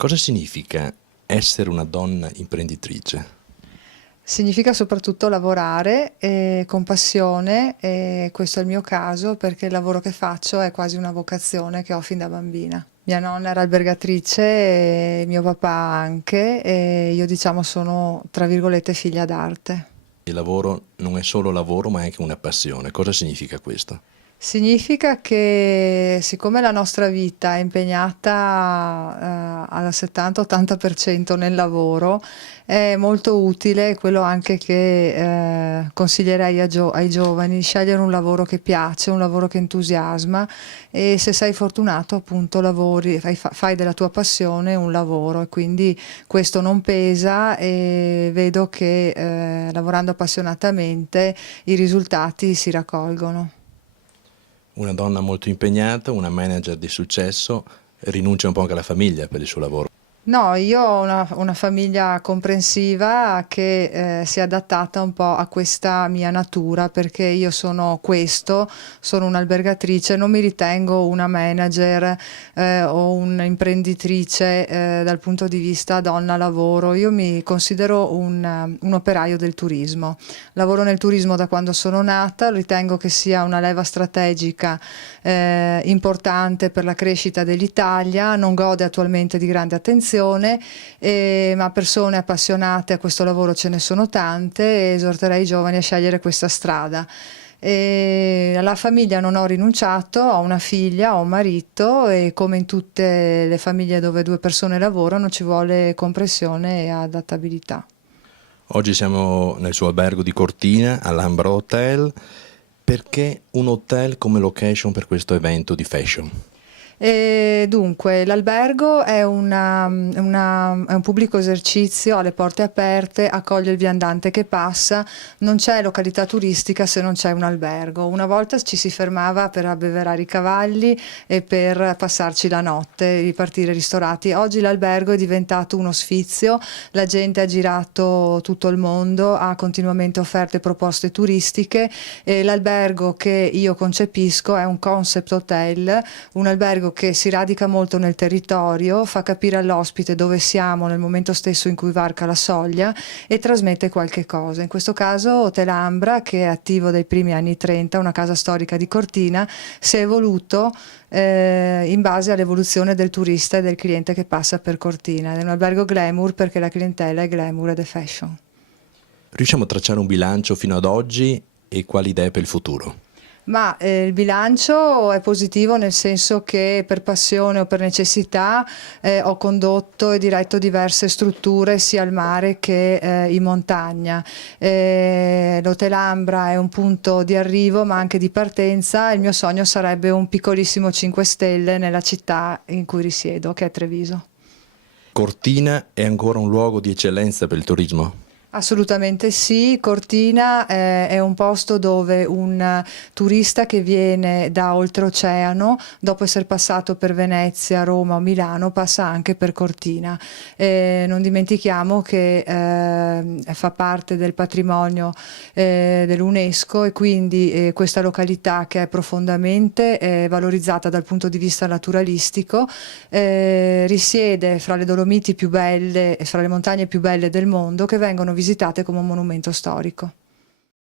Cosa significa essere una donna imprenditrice? Significa soprattutto lavorare con passione e questo è il mio caso perché il lavoro che faccio è quasi una vocazione che ho fin da bambina. Mia nonna era albergatrice e mio papà anche e io diciamo sono tra virgolette figlia d'arte. Il lavoro non è solo lavoro, ma è anche una passione. Cosa significa questo? Significa che siccome la nostra vita è impegnata al 70-80% nel lavoro, è molto utile quello anche che consiglierei ai giovani, scegliere un lavoro che piace, un lavoro che entusiasma e se sei fortunato appunto lavori, fai della tua passione un lavoro e quindi questo non pesa e vedo che lavorando appassionatamente i risultati si raccolgono. Una donna molto impegnata, una manager di successo, rinuncia un po' anche alla famiglia per il suo lavoro. No, io ho una famiglia comprensiva che si è adattata un po' a questa mia natura perché io sono questo, sono un'albergatrice, non mi ritengo una manager o un'imprenditrice dal punto di vista donna lavoro, io mi considero un operaio del turismo. Lavoro nel turismo da quando sono nata, ritengo che sia una leva strategica importante per la crescita dell'Italia, non gode attualmente di grande attenzione, ma persone appassionate a questo lavoro ce ne sono tante e esorterei i giovani a scegliere questa strada. E alla famiglia non ho rinunciato, ho una figlia, ho un marito e come in tutte le famiglie dove due persone lavorano ci vuole comprensione e adattabilità. Oggi siamo nel suo albergo di Cortina, all'Ambra Hotel. Perché un hotel come location per questo evento di fashion? E dunque, l'albergo è è un pubblico esercizio, ha le porte aperte, accoglie il viandante che passa, non c'è località turistica se non c'è un albergo. Una volta ci si fermava per abbeverare i cavalli e per passarci la notte, ripartire ristorati. Oggi l'albergo è diventato uno sfizio, la gente ha girato tutto il mondo, ha continuamente offerte e proposte turistiche e l'albergo che io concepisco è un concept hotel, un albergo che si radica molto nel territorio, fa capire all'ospite dove siamo nel momento stesso in cui varca la soglia e trasmette qualche cosa. In questo caso Hotel Ambra, che è attivo dai primi anni 30, una casa storica di Cortina, si è evoluto in base all'evoluzione del turista e del cliente che passa per Cortina. È un albergo glamour perché la clientela è glamour ed è fashion. Riusciamo a tracciare un bilancio fino ad oggi e quali idee per il futuro? Ma il bilancio è positivo nel senso che per passione o per necessità ho condotto e diretto diverse strutture sia al mare che in montagna. L'Hotel Ambra è un punto di arrivo ma anche di partenza, il mio sogno sarebbe un piccolissimo 5 stelle nella città in cui risiedo, che è Treviso. Cortina è ancora un luogo di eccellenza per il turismo? Assolutamente sì, Cortina è un posto dove un turista che viene da oltreoceano, dopo essere passato per Venezia, Roma o Milano, passa anche per Cortina. Non dimentichiamo che fa parte del patrimonio dell'UNESCO e quindi questa località che è profondamente valorizzata dal punto di vista naturalistico risiede fra le Dolomiti più belle e fra le montagne più belle del mondo che vengono visitate come un monumento storico.